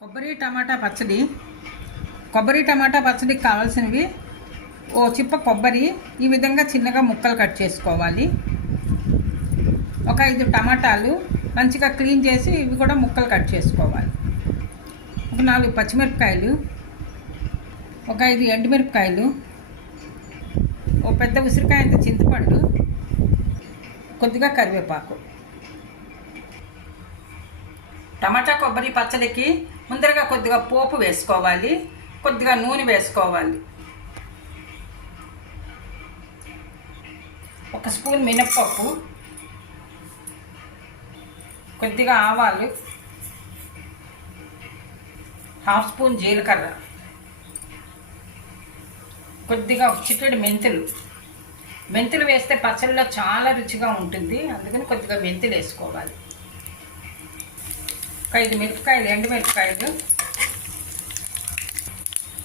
కొబ్బరి టమాటా పచ్చడి. కొబ్బరి టమాటా పచ్చడికి కావాల్సినవి ఓ చిప్ప కొబ్బరి. ఈ విధంగా చిన్నగా ముక్కలు కట్ చేసుకోవాలి. ఒక ఐదు టమాటాలు మంచిగా క్లీన్ చేసి ఇవి కూడా ముక్కలు కట్ చేసుకోవాలి. ఒక నాలుగు పచ్చిమిరపకాయలు. ఒక ఐదు ఎండుమిరపకాయలు. ఓ పెద్ద ఉసిరికాయ అంత చింతపండు. కొద్దిగా కరివేపాకు. టమాటా కొబ్బరి పచ్చడికి ముందరగా కొద్దిగా పోపు వేసుకోవాలి. కొద్దిగా నూనె వేసుకోవాలి. ఒక స్పూన్ మినప్పప్పు. కొద్దిగా ఆవాలు. హాఫ్ స్పూన్ జీలకర్ర. కొద్దిగా ఒక మెంతులు. మెంతులు వేస్తే పచ్చళ్ళలో చాలా రుచిగా ఉంటుంది. అందుకని కొద్దిగా మెంతులు వేసుకోవాలి. ఐదు మిరపకాయలు ఎండు మిరపకాయలు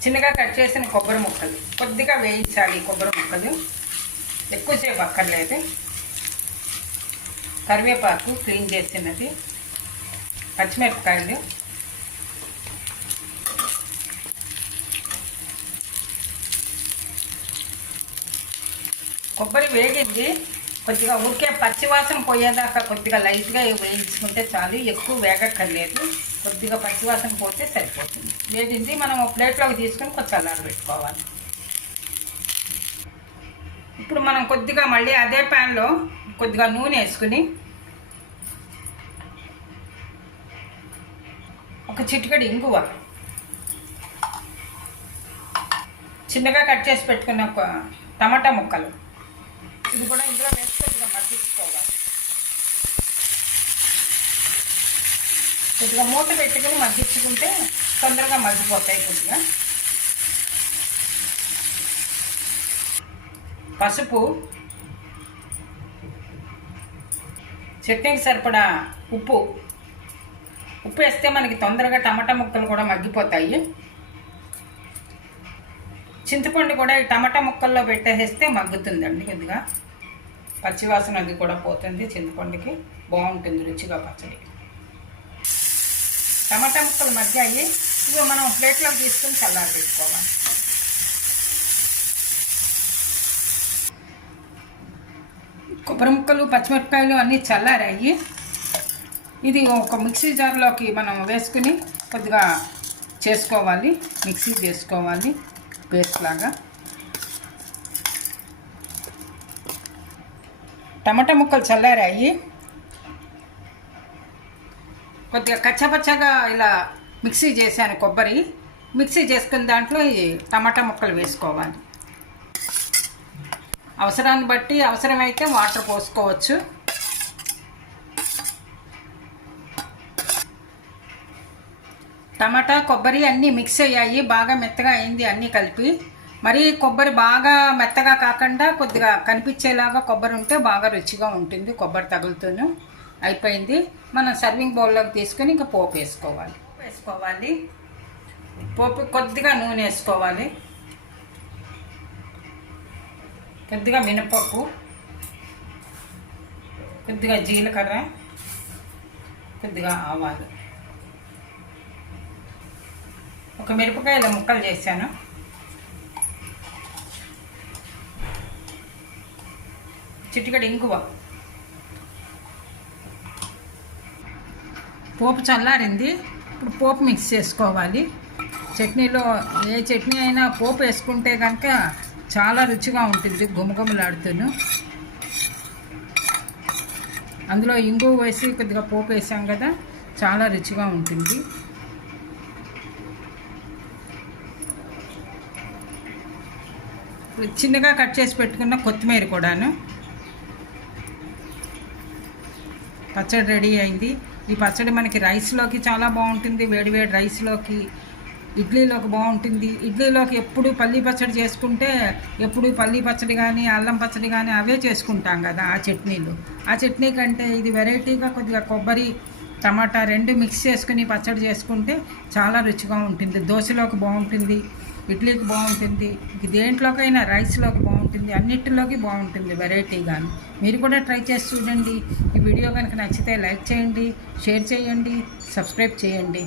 చిన్నగా కట్ చేసిన కొబ్బరి ముక్కలు. కొద్దిగా వేయించాలి కొబ్బరి ముక్కలు. ఎక్కువసేపు అక్కర్లేదు. కరివేపాకు క్లీన్ చేసినది పచ్చిమిరపకాయలు. కొబ్బరి వేగింది. కొద్దిగా ఊరికే పచ్చివాసన పోయేదాకా కొద్దిగా లైట్గా వేయించుకుంటే చాలు ఎక్కువ వేగక్కర్లేదు. కొద్దిగా పచ్చివాసన పోతే సరిపోతుంది. వేడింది మనం ఒక ప్లేట్లోకి తీసుకొని కొంచెం అల్లారు పెట్టుకోవాలి. ఇప్పుడు మనం కొద్దిగా మళ్ళీ అదే ప్యాన్లో కొద్దిగా నూనె వేసుకుని ఒక చిటికడి ఇంగువ చిన్నగా కట్ చేసి పెట్టుకున్న ఒక టమాటా ముక్కలు. ఇది కూడా ఇందులో వేసి కొద్దిగా మగ్గించుకోవాలి కొద్దిగా మూత పెట్టుకుని మగ్గించుకుంటే తొందరగా మగ్గిపోతాయి కొద్దిగా. పసుపు చట్నీకి సరిపడా ఉప్పు. ఉప్పు వేస్తే మనకి తొందరగా టమాటా ముక్కలు కూడా మగ్గిపోతాయి. చింతపండు కూడా ఈ టమాటా ముక్కల్లో పెట్టేసేస్తే మగ్గుతుందండి కొద్దిగా. పచ్చివాసన అది కూడా పోతుంది చింతపండుకి బాగుంటుంది రుచిగా పచ్చడి. టమాటా ముక్కలు అయ్యి ఇవి మనం ప్లేట్లోకి తీసుకుని చల్లారి పెట్టుకోవాలి. కొబ్బరి ముక్కలు పచ్చిమిరపకాయలు అన్నీ చల్లారాయి ఇది ఒక మిక్సీ జార్లోకి మనం వేసుకుని కొద్దిగా చేసుకోవాలి మిక్సీ చేసుకోవాలి పేస్ట్ లాగా. టమాటా ముక్కలు చల్లారాయి. కొద్దిగా కచ్చపచ్చగా ఇలా మిక్సీ చేశాను కొబ్బరి. మిక్సీ చేసుకున్న దాంట్లో ఈ టమాటా ముక్కలు వేసుకోవాలి. అవసరాన్ని బట్టి అవసరమైతే వాటర్ పోసుకోవచ్చు. టమాటా కొబ్బరి అన్నీ మిక్స్ అయ్యాయి. బాగా మెత్తగా అయింది అన్నీ కలిపి. మరి కొబ్బరి బాగా మెత్తగా కాకుండా కొద్దిగా కనిపించేలాగా కొబ్బరి ఉంటే బాగా రుచిగా ఉంటుంది కొబ్బరి తగులుతూను. అయిపోయింది. మనం సర్వింగ్ బౌల్లోకి తీసుకొని ఇంకా పోపు వేసుకోవాలి. వేసుకోవాలి. పోపు కొద్దిగా నూనె వేసుకోవాలి. కొద్దిగా మినపప్పు. కొద్దిగా జీలకర్ర. కొద్దిగా ఆవాలు. ఒక మిరపకాయల ముక్కలు చేశాను. చిటికడి ఇంకువ. పోపు చల్లారింది. ఇప్పుడు పోపు మిక్స్ చేసుకోవాలి. చట్నీలో ఏ చట్నీ అయినా పోపు వేసుకుంటే కనుక చాలా రుచిగా ఉంటుంది గుమగుమలాడుతూను అందులో ఇంగు వేసి కొద్దిగా పోపు వేసాం కదా చాలా రుచిగా ఉంటుంది. ఇప్పుడు చిన్నగా కట్ చేసి పెట్టుకున్న కొత్తిమీర కూడాను. పచ్చడి రెడీ అయింది. ఈ పచ్చడి మనకి రైస్లోకి చాలా బాగుంటుంది. వేడివేడి రైస్లోకి ఇడ్లీలోకి బాగుంటుంది. ఇడ్లీలోకి ఎప్పుడు పల్లీ పచ్చడి చేసుకుంటే ఎప్పుడు పల్లీ పచ్చడి కానీ అల్లం పచ్చడి కానీ అవే చేసుకుంటాం కదా ఆ చట్నీలు. ఆ చట్నీ కంటే ఇది వెరైటీగా కొద్దిగా కొబ్బరి టమాటా రెండు మిక్స్ చేసుకుని పచ్చడి చేసుకుంటే చాలా రుచిగా ఉంటుంది. దోశలోకి బాగుంటుంది. ఇడ్లీకి బాగుంటుంది. దేంట్లోకైనా రైస్లోకి బాగుంటుంది. బాగుంటుంది. అన్నిటిలోకి బాగుంటుంది వెరైటీగాను మీరు కూడా ట్రై చేసి చూడండి. ఈ వీడియో కనుక నచ్చితే లైక్ చేయండి షేర్ చేయండి సబ్స్క్రైబ్ చేయండి.